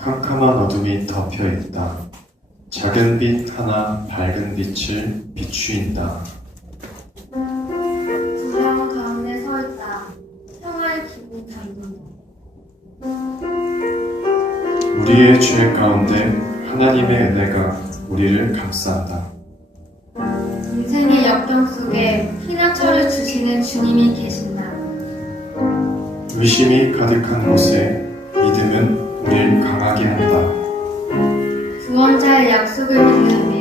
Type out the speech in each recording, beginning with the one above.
캄캄한 어둠이 덮여 있다. 작은 빛 하나 밝은 빛을 비추인다. 두려움 가운데 서 있다. 평화의 기분 담는다. 우리의 죄 가운데 하나님의 은혜가 우리를 감싼다. 인생의 역경 속에 희망처를 주시는 주님이 계신다. 의심이 가득한 곳에 믿음은 우리를 강하게 한다. 구원자의 약속을 믿는 우리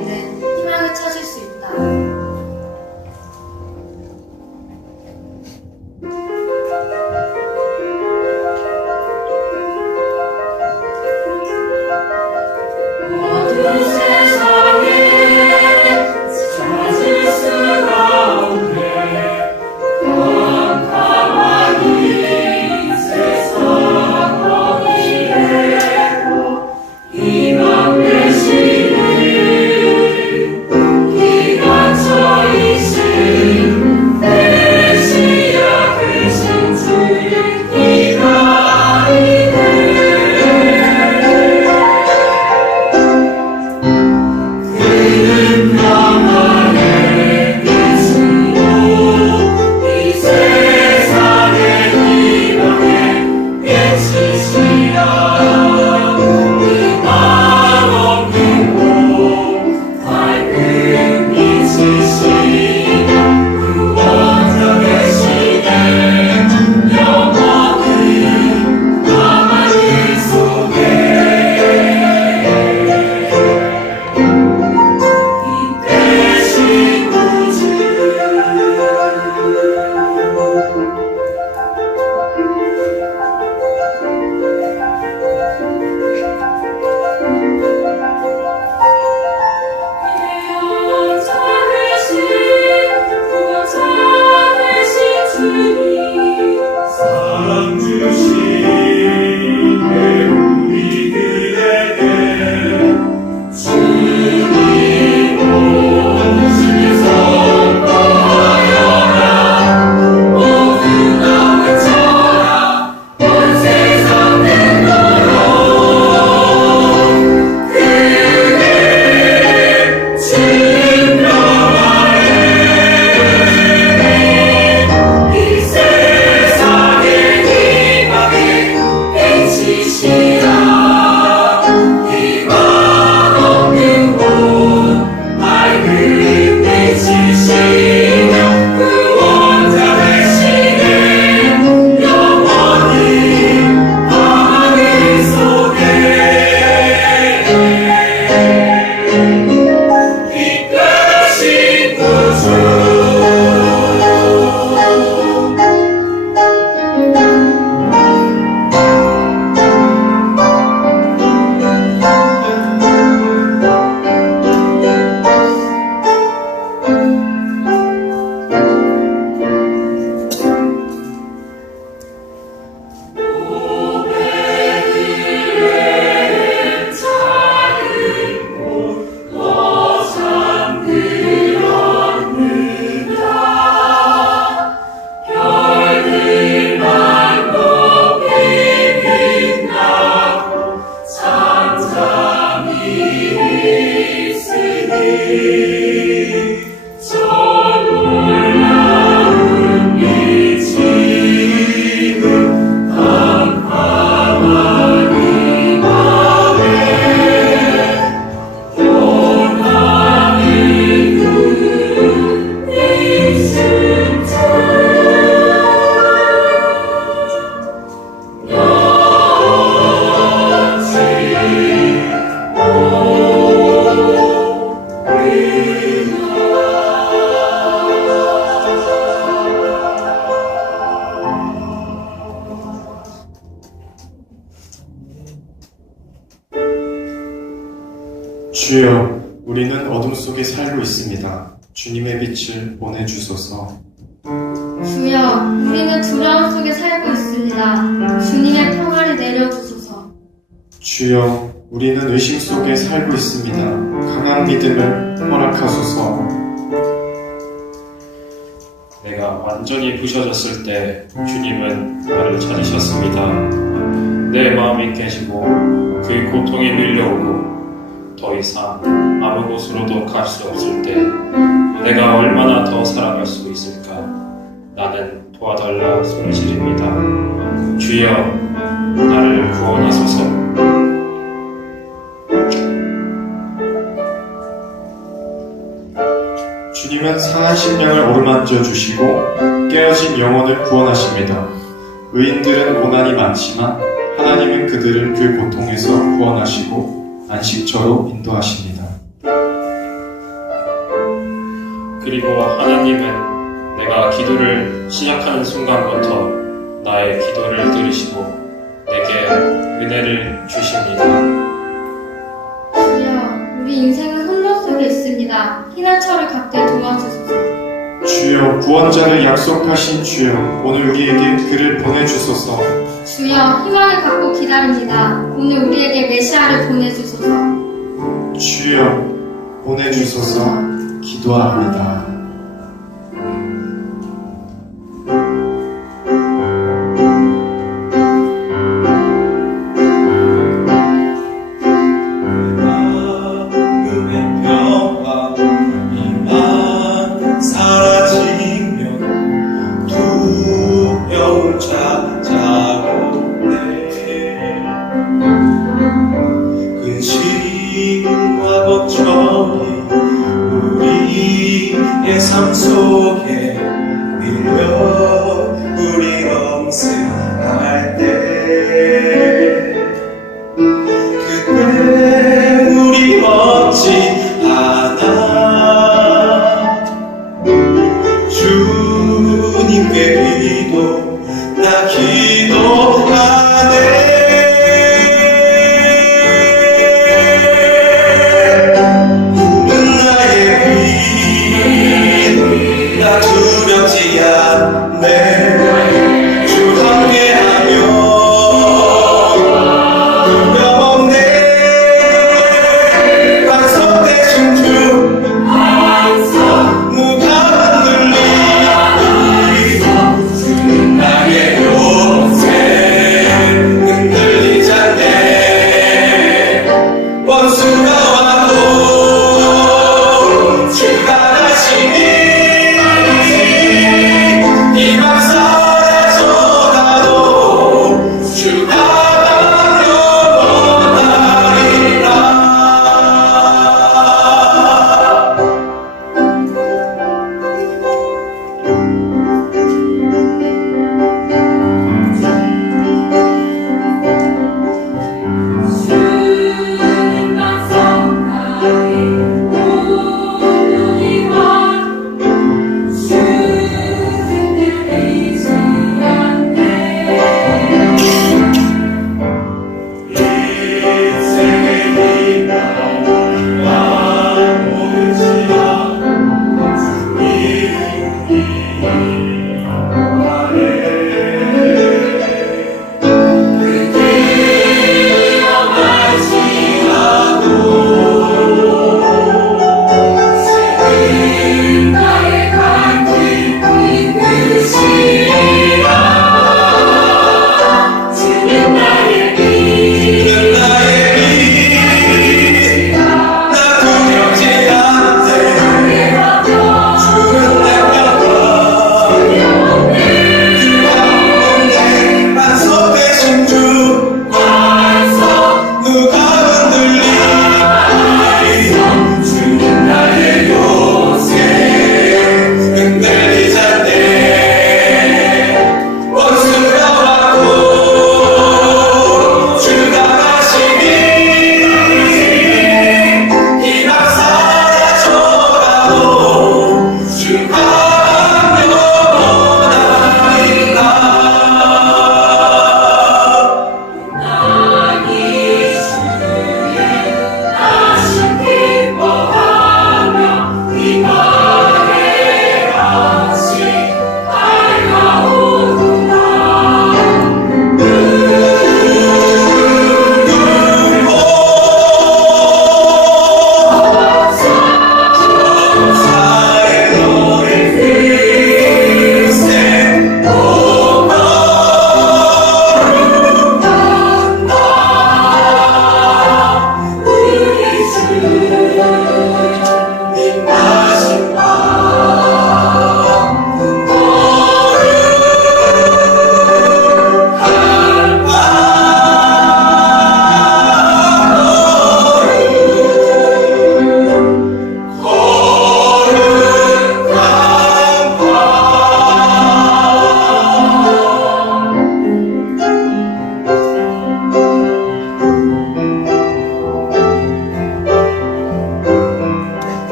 보내주소서. 주여, 우리는 두려움 속에 살고 있습니다. 주님의 평화를 내려주소서. 주여, 우리는 의심 속에 살고 있습니다. 강한 믿음을 허락하소서. 내가 완전히 부셔졌을 때 주님은 나를 찾으셨습니다. 내 마음이 깨지고 그 고통이 밀려오고 더 이상 아무 곳으로도 갈 수 없을 때 내가 얼마나 더 살아갈 수 있을까? 나는 도와달라 소리 지릅니다. 주여 나를 구원하소서. 주님은 상한 심령을 어루만져 주시고 깨어진 영혼을 구원하십니다. 의인들은 고난이 많지만 하나님은 그들을 그 고통에서 구원하시고 안식처로 인도하십니다. 그리고 하나님은 내가 기도를 시작하는 순간부터 나의 기도를 들으시고 내게 은혜를 주십니다. 주여, 우리 인생은 혼돈 속에 있습니다. 희난처를 갖게 도와주소서. 주여 구원자를 약속하신 주여 오늘 우리에게 그를 보내주소서 주여, 희망을 갖고 기다립니다. 오늘 우리에게 메시아를 보내주소서. 주여 보내주소서 기도합니다. 근심과 걱정이 우리의 삶 속에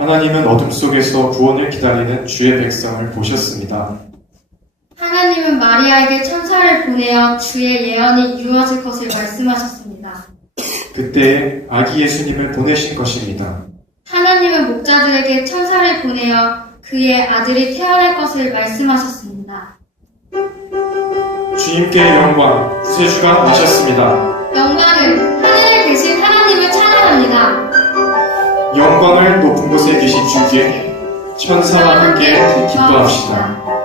하나님은 어둠 속에서 구원을 기다리는 주의 백성을 보셨습니다. 하나님은 마리아에게 천사를 보내어 주의 예언이 이루어질 것을 말씀하셨습니다. 그때 아기 예수님을 보내신 것입니다. 하나님은 목자들에게 천사를 보내어 그의 아들이 태어날 것을 말씀하셨습니다. 주님께 영광, 구세주가 나셨습니다. 영광을 영광을 높은 곳에 계신 주께 천사와 함께 기뻐합시다.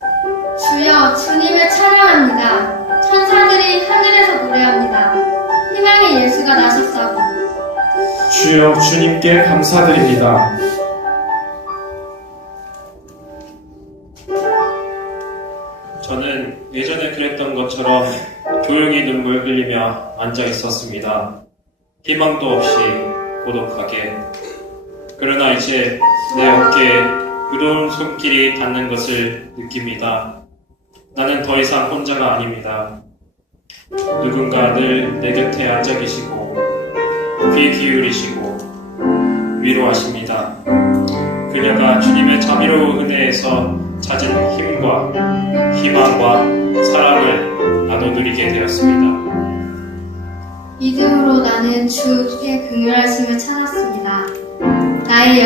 주여 주님을 찬양합니다. 천사들이 하늘에서 노래합니다. 희망의 예수가 나셨다고. 주여 주님께 감사드립니다. 저는 예전에 그랬던 것처럼 조용히 눈물 흘리며 앉아 있었습니다. 희망도 없이 고독하게. 그러나 이제 내 어깨에 무거운 손길이 닿는 것을 느낍니다. 나는 더 이상 혼자가 아닙니다. 누군가 늘 내 곁에 앉아 계시고 귀 기울이시고 위로하십니다. 그녀가 주님의 자비로운 은혜에서 찾은 힘과 희망과 사랑을 나눠 누리게 되었습니다. 믿음으로 나는 주의 긍휼하심을 찾았습니다. 나의